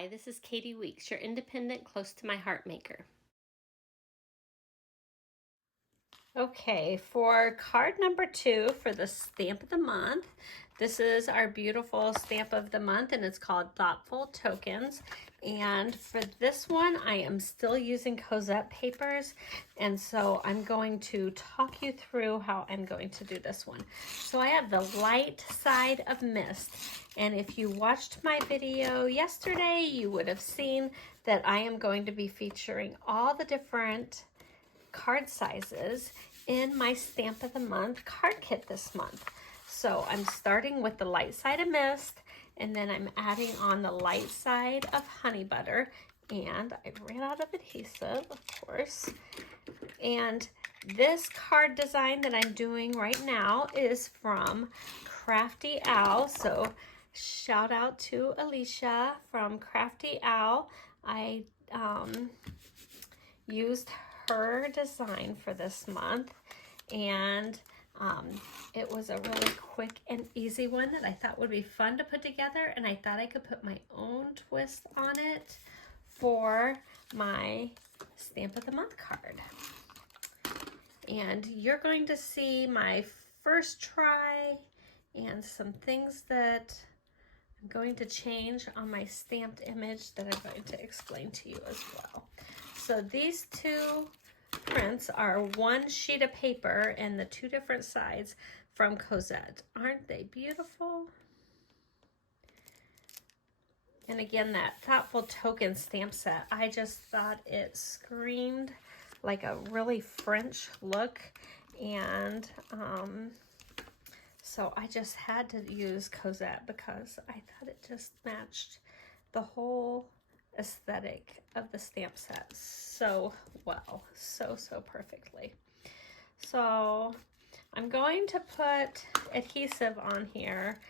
Hi, this is Katie Weeks, your independent, close to my heart maker. Okay, for card number 2 for the stamp of the month, this is our beautiful stamp of the month and it's called Thoughtful Tokens. And for this one, I am still using Cosette papers. And so I'm going to talk you through how I'm going to do this one. So I have the light side of Mist. And if you watched my video yesterday, you would have seen that I am going to be featuring all the different card sizes in my stamp of the month card kit this month. So I'm starting with the light side of Mist, and then I'm adding on the light side of Honey Butter, and I ran out of adhesive, of course. And this card design that I'm doing right now is from Crafty Owl. So shout out to Alicia from Crafty Owl. I used her design for this month, and it was a really quick and easy one that I thought would be fun to put together, and I thought I could put my own twist on it for my stamp of the month card. And you're going to see my first try and some things that I'm going to change on my stamped image that I'm going to explain to you as well. So these two prints are one sheet of paper and the two different sides from Cosette. Aren't they beautiful? And again, that Thoughtful Token stamp set, I just thought it screamed like a really French look. And so I just had to use Cosette because I thought it just matched the whole aesthetic of the stamp set so well, so perfectly. So I'm going to put adhesive on here,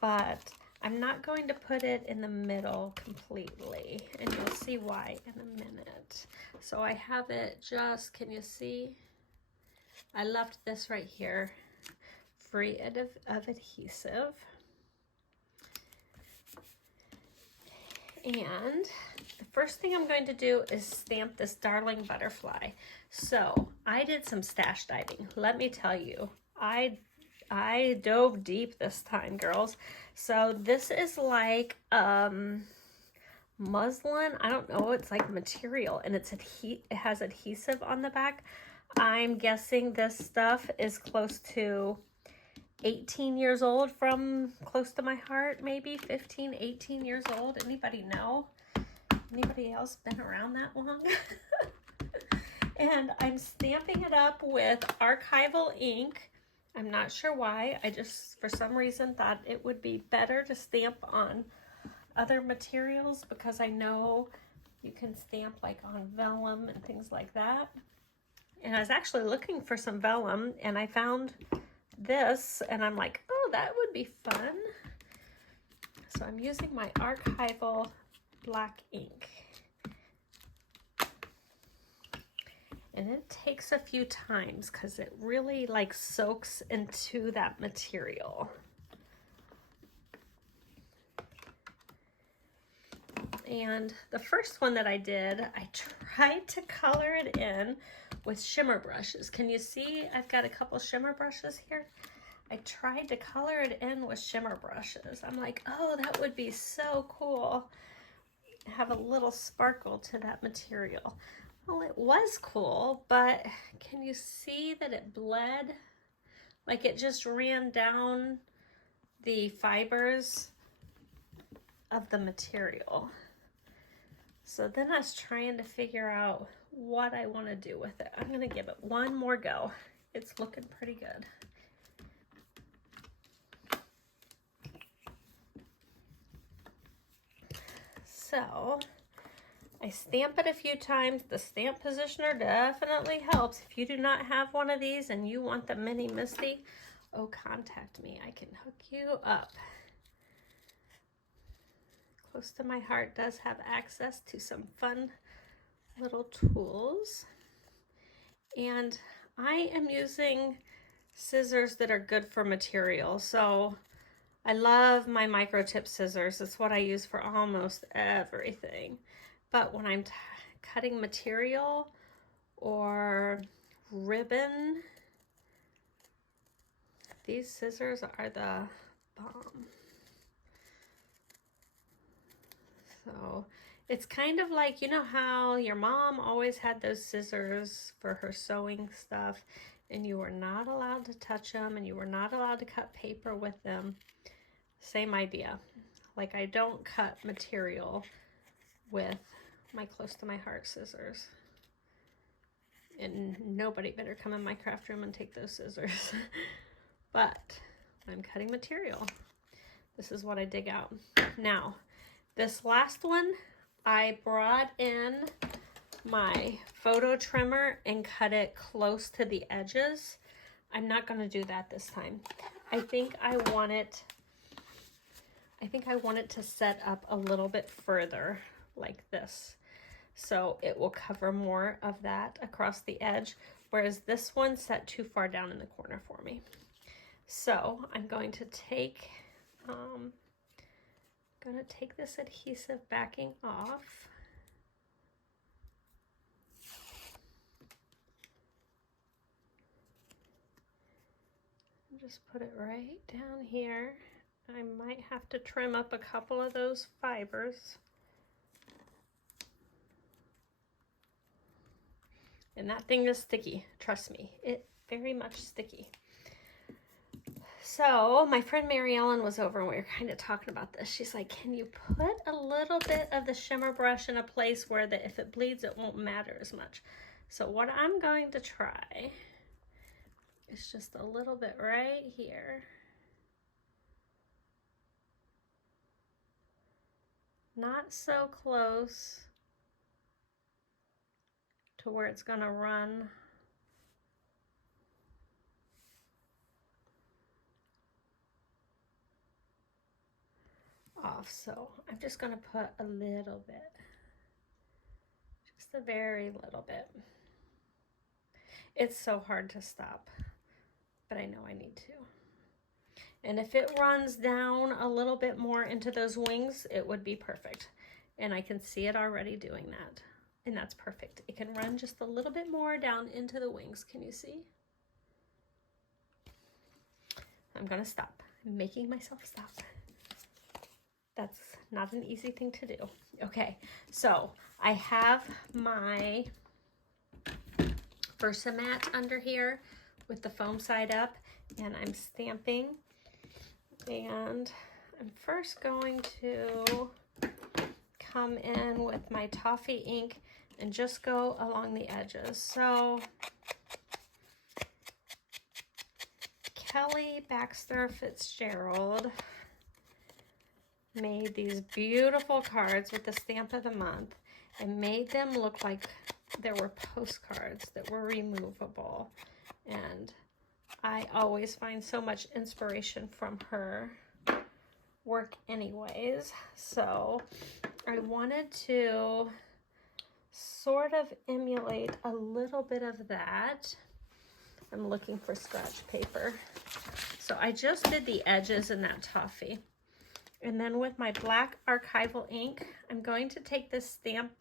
but I'm not going to put it in the middle completely, and you'll see why in a minute. So I have it just, can you see? I left this right here free of adhesive. And the first thing I'm going to do is stamp this darling butterfly. So I did some stash diving. Let me tell you, I dove deep this time, girls. So this is like muslin. I don't know. It's like material, and it has adhesive on the back. I'm guessing this stuff is close to 18 years old from close to my heart, maybe 15, 18 years old. Anybody know? Anybody else been around that long? And I'm stamping it up with Archival ink. I'm not sure why. I just, for some reason, thought it would be better to stamp on other materials because I know you can stamp like on vellum and things like that. And I was actually looking for some vellum, and I found this, and I'm like, oh, that would be fun. So I'm using my Archival black ink. And it takes a few times because it really like soaks into that material. And the first one that I did, I tried to color it in with shimmer brushes. Can you see I've got a couple shimmer brushes here? I tried to color it in with shimmer brushes. I'm like, oh, that would be so cool. Have a little sparkle to that material. Well, it was cool, but can you see that it bled? Like it just ran down the fibers of the material. So then I was trying to figure out what I want to do with it. I'm going to give it one more go. It's looking pretty good. So I stamp it a few times. The stamp positioner definitely helps. If you do not have one of these and you want the mini Misti, oh, contact me. I can hook you up. Close to my heart does have access to some fun little tools. And I am using scissors that are good for material. So I love my micro tip scissors. It's what I use for almost everything. But when I'm cutting material or ribbon, these scissors are the bomb. So it's kind of like, you know how your mom always had those scissors for her sewing stuff and you were not allowed to touch them and you were not allowed to cut paper with them? Same idea. Like, I don't cut material with my close to my heart scissors. And nobody better come in my craft room and take those scissors. But I'm cutting material. This is what I dig out. Now, this last one, I brought in my photo trimmer and cut it close to the edges. I'm not going to do that this time. I think I want it to set up a little bit further like this. So it will cover more of that across the edge, whereas this one set too far down in the corner for me. So I'm going to take this adhesive backing off. And just put it right down here. I might have to trim up a couple of those fibers. And that thing is sticky, trust me, it's very much sticky. So my friend Mary Ellen was over and we were kind of talking about this. She's like, can you put a little bit of the shimmer brush in a place where if it bleeds, it won't matter as much. So what I'm going to try is just a little bit right here. Not so close to where it's gonna run. Off. So I'm just gonna put a little bit, just a very little bit. It's so hard to stop, but I know I need to. And if it runs down a little bit more into those wings, it would be perfect. And I can see it already doing that. And that's perfect. It can run just a little bit more down into the wings. Can you see? I'm gonna stop. I'm making myself stop. That's not an easy thing to do. Okay, so I have my VersaMat under here with the foam side up, and I'm stamping. And I'm first going to come in with my Toffee ink and just go along the edges. So Kelly Baxter Fitzgerald made these beautiful cards with the stamp of the month and made them look like there were postcards that were removable. And I always find so much inspiration from her work anyways. So I wanted to sort of emulate a little bit of that. I'm looking for scratch paper. So I just did the edges in that Toffee. And then with my black Archival ink, I'm going to take this stamp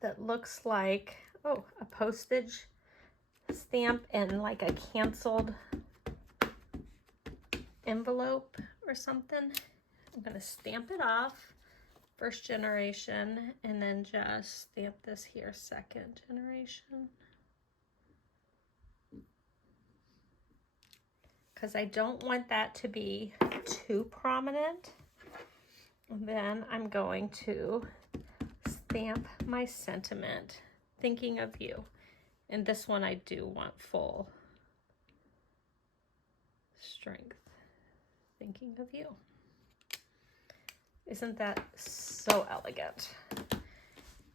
that looks like, oh, a postage stamp and like a canceled envelope or something. I'm going to stamp it off, first generation, and then just stamp this here, second generation. Because I don't want that to be too prominent. And then I'm going to stamp my sentiment, thinking of you. And this one I do want full strength, thinking of you. Isn't that so elegant?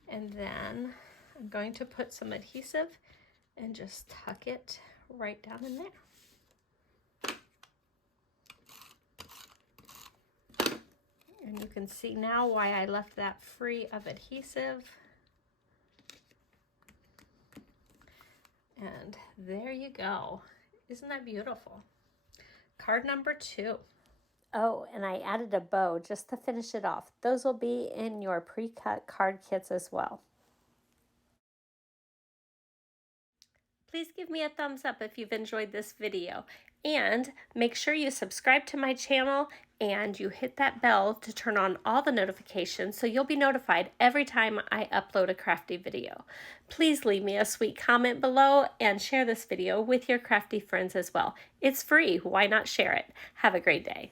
And then I'm going to put some adhesive and just tuck it right down in there. And you can see now why I left that free of adhesive. And there you go. Isn't that beautiful? card number 2. Oh, and I added a bow just to finish it off. Those will be in your pre-cut card kits as well. Please give me a thumbs up if you've enjoyed this video, and make sure you subscribe to my channel and you hit that bell to turn on all the notifications so you'll be notified every time I upload a crafty video. Please leave me a sweet comment below and share this video with your crafty friends as well. It's free, why not share it? Have a great day.